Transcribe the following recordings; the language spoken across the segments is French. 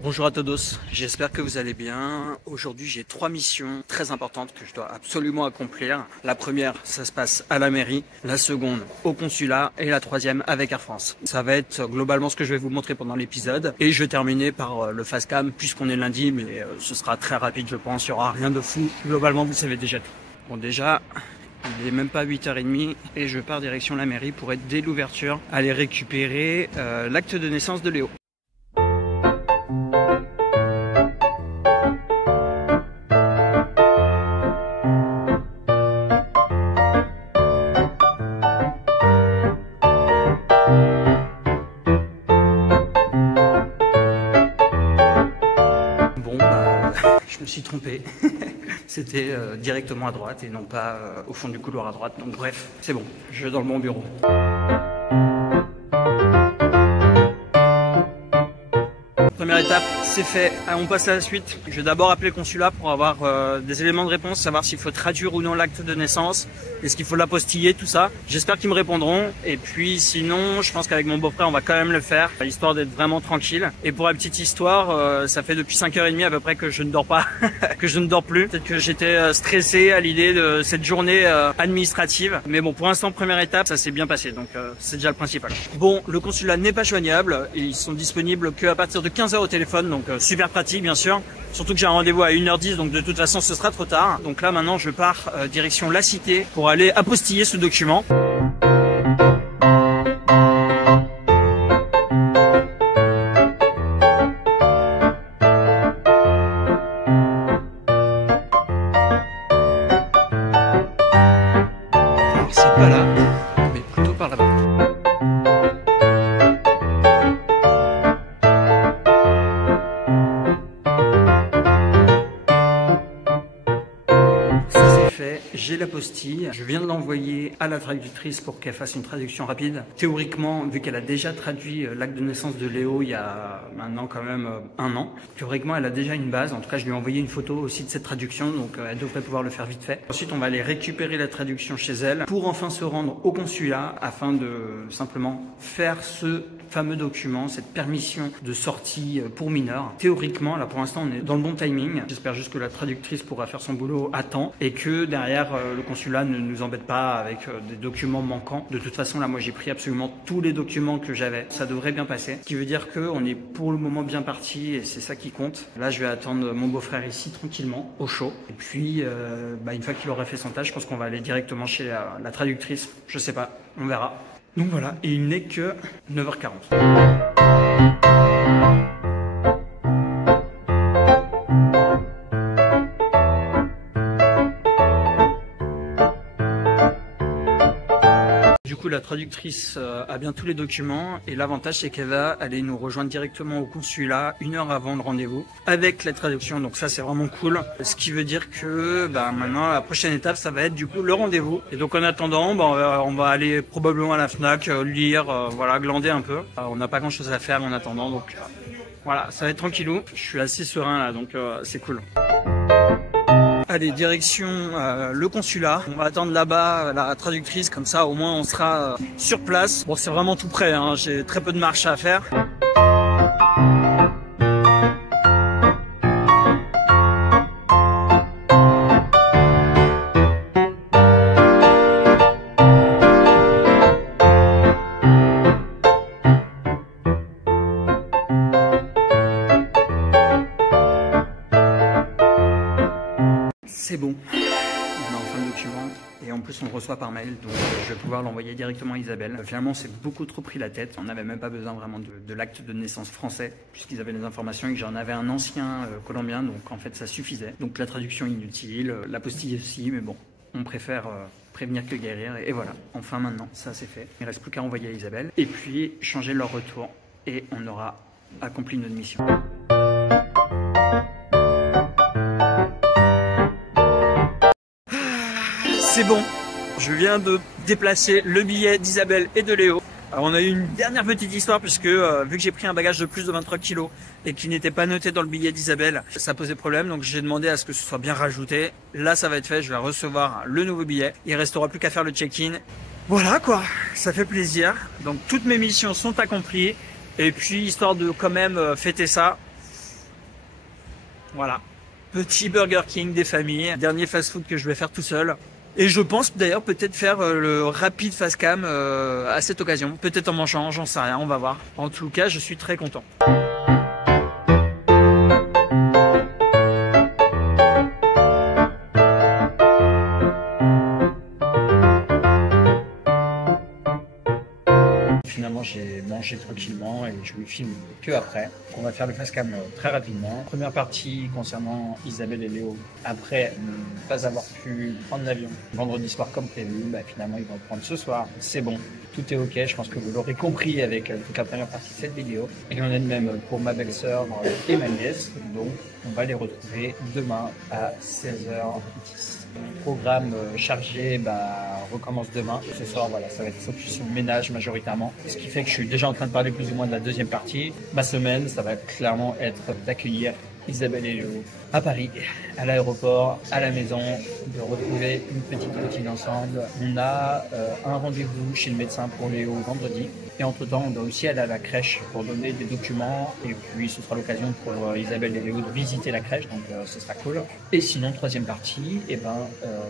Bonjour à todos, j'espère que vous allez bien. Aujourd'hui j'ai 3 missions très importantes que je dois absolument accomplir. La première, ça se passe à la mairie, la seconde au consulat et la troisième avec Air France. Ça va être globalement ce que je vais vous montrer pendant l'épisode et je vais terminer par le fast cam puisqu'on est lundi, mais ce sera très rapide je pense, il n'y aura rien de fou. Globalement vous savez déjà tout. Bon déjà, il n'est même pas 8h30 et je pars direction la mairie pour être dès l'ouverture, aller récupérer l'acte de naissance de Léo. Je me suis trompé, c'était directement à droite et non pas au fond du couloir à droite, donc bref, c'est bon, je vais dans le bon bureau. Première étape, c'est fait. On passe à la suite. Je vais d'abord appeler le consulat pour avoir des éléments de réponse, savoir s'il faut traduire ou non l'acte de naissance, est-ce qu'il faut l'apostiller, tout ça. J'espère qu'ils me répondront. Et puis sinon, je pense qu'avec mon beau-frère, on va quand même le faire, histoire d'être vraiment tranquille. Et pour la petite histoire, ça fait depuis 5h30 à peu près que je ne dors pas, que je ne dors plus. Peut-être que j'étais stressé à l'idée de cette journée administrative. Mais bon, pour l'instant, première étape, ça s'est bien passé. Donc c'est déjà le principal. Bon, le consulat n'est pas joignable. Ils sont disponibles qu'à partir de 15h au téléphone, donc super pratique bien sûr, surtout que j'ai un rendez-vous à 1h10, donc de toute façon ce sera trop tard. Donc là maintenant je pars direction La Cité pour aller apostiller ce document. Alors c'est pas là, mais plutôt par là-bas. J'ai l'apostille, je viens de l'envoyer à la traductrice pour qu'elle fasse une traduction rapide. Théoriquement, vu qu'elle a déjà traduit l'acte de naissance de Léo il y a maintenant quand même 1 an, théoriquement elle a déjà une base, en tout cas je lui ai envoyé une photo aussi de cette traduction, donc elle devrait pouvoir le faire vite fait. Ensuite on va aller récupérer la traduction chez elle pour enfin se rendre au consulat afin de simplement faire ce fameux document, cette permission de sortie pour mineurs. Théoriquement, là pour l'instant on est dans le bon timing, j'espère juste que la traductrice pourra faire son boulot à temps et que derrière le consulat ne nous embête pas avec des documents manquants. De toute façon, là, moi, j'ai pris absolument tous les documents que j'avais. Ça devrait bien passer. Ce qui veut dire qu'on est pour le moment bien parti et c'est ça qui compte. Là, je vais attendre mon beau-frère ici tranquillement, au chaud. Et puis, une fois qu'il aura fait son tâche, je pense qu'on va aller directement chez la traductrice. Je sais pas, on verra. Donc voilà, et il n'est que 9h40. La traductrice a bien tous les documents et l'avantage c'est qu'elle va aller nous rejoindre directement au consulat 1 heure avant le rendez-vous avec la traduction, donc ça c'est vraiment cool, ce qui veut dire que maintenant la prochaine étape ça va être du coup le rendez-vous. Et donc en attendant on va aller probablement à la FNAC lire, voilà, glander un peu. On n'a pas grand chose à faire en attendant, donc voilà, ça va être tranquillou. Je suis assez serein là, donc c'est cool. Allez, direction le consulat. On va attendre là-bas la traductrice, comme ça au moins on sera sur place. Bon, c'est vraiment tout près, hein. J'ai très peu de marche à faire. C'est bon, on a enfin le document et en plus on le reçoit par mail, donc je vais pouvoir l'envoyer directement à Isabelle. Finalement c'est beaucoup trop pris la tête, on n'avait même pas besoin vraiment de l'acte de naissance français puisqu'ils avaient les informations et que j'en avais un ancien colombien, donc en fait ça suffisait. Donc la traduction inutile, l'apostille aussi, mais bon, on préfère prévenir que guérir et voilà, enfin maintenant ça c'est fait. Il ne reste plus qu'à envoyer à Isabelle et puis changer leur retour et on aura accompli notre mission. C'est bon, je viens de déplacer le billet d'Isabelle et de Léo. Alors on a eu une dernière petite histoire puisque vu que j'ai pris un bagage de plus de 23 kg et qui n'était pas noté dans le billet d'Isabelle, ça posait problème, donc j'ai demandé à ce que ce soit bien rajouté. Là ça va être fait, je vais recevoir le nouveau billet. Il ne restera plus qu'à faire le check-in. Voilà quoi, ça fait plaisir. Donc toutes mes missions sont accomplies. Et puis histoire de quand même fêter ça, Voilà. Petit Burger King des familles. Dernier fast-food que je vais faire tout seul. Et je pense d'ailleurs peut-être faire le rapide fast cam à cette occasion. Peut-être en mangeant, j'en sais rien, on va voir. En tout cas, je suis très content. Finalement, j'ai mangé tranquillement et je vous filme que après. On va faire le fast cam très rapidement. Première partie concernant Isabelle et Léo. Après ne pas avoir pu prendre l'avion vendredi soir comme prévu, finalement ils vont le prendre ce soir. C'est bon, tout est ok. Je pense que vous l'aurez compris avec toute la première partie de cette vidéo. Il en est de même pour ma belle-sœur et ma nièce. Donc on va les retrouver demain à 16h10. Programme chargé recommence demain. Ce soir, voilà, ça va être focus sur le ménage majoritairement. Ce qui fait que je suis déjà en train de parler plus ou moins de la deuxième partie. Ma semaine, ça va clairement être d'accueillir Isabelle et Léo à Paris, à l'aéroport, à la maison, de retrouver une petite routine ensemble. On a un rendez-vous chez le médecin pour Léo vendredi. Et entre-temps, on doit aussi aller à la crèche pour donner des documents. Et puis, ce sera l'occasion pour Isabelle et Léo de visiter la crèche. Donc, ce sera cool. Et sinon, troisième partie,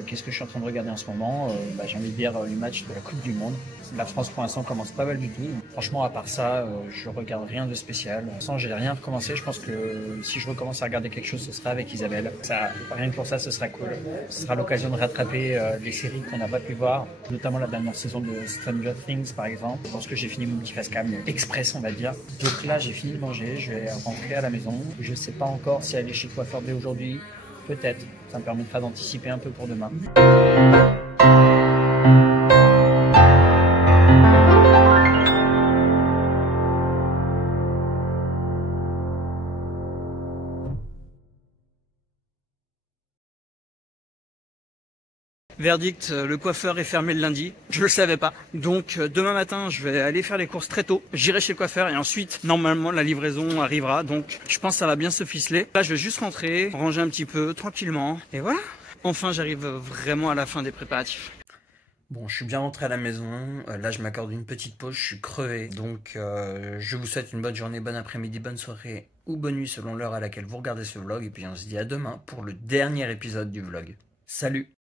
qu'est-ce que je suis en train de regarder en ce moment j'ai envie de dire le match de la Coupe du Monde. La France, pour l'instant, commence pas mal du tout. Franchement, à part ça, je regarde rien de spécial. Sans, j'ai rien recommencé. Je pense que si je recommence à regarder quelque chose, ce sera avec Isabelle. Ça, rien que pour ça, ce sera cool. Ce sera l'occasion de rattraper les séries qu'on n'a pas pu voir, notamment la dernière saison de Stranger Things, par exemple. Je pense que j'ai fini mon petit fast cam express, on va dire. Donc là, j'ai fini de manger. Je vais rentrer à la maison. Je sais pas encore si aller chez Coiffeur B aujourd'hui. Peut-être. Ça me permettra d'anticiper un peu pour demain. Verdict, le coiffeur est fermé le lundi. Je le savais pas. Donc demain matin, je vais aller faire les courses très tôt. J'irai chez le coiffeur et ensuite, normalement, la livraison arrivera. Donc je pense que ça va bien se ficeler. Là, je vais juste rentrer, ranger un petit peu, tranquillement. Et voilà. Enfin, j'arrive vraiment à la fin des préparatifs. Bon, je suis bien rentré à la maison. Là, je m'accorde une petite pause. Je suis crevé. Donc, je vous souhaite une bonne journée, bon après-midi, bonne soirée ou bonne nuit selon l'heure à laquelle vous regardez ce vlog. Et puis, on se dit à demain pour le dernier épisode du vlog. Salut!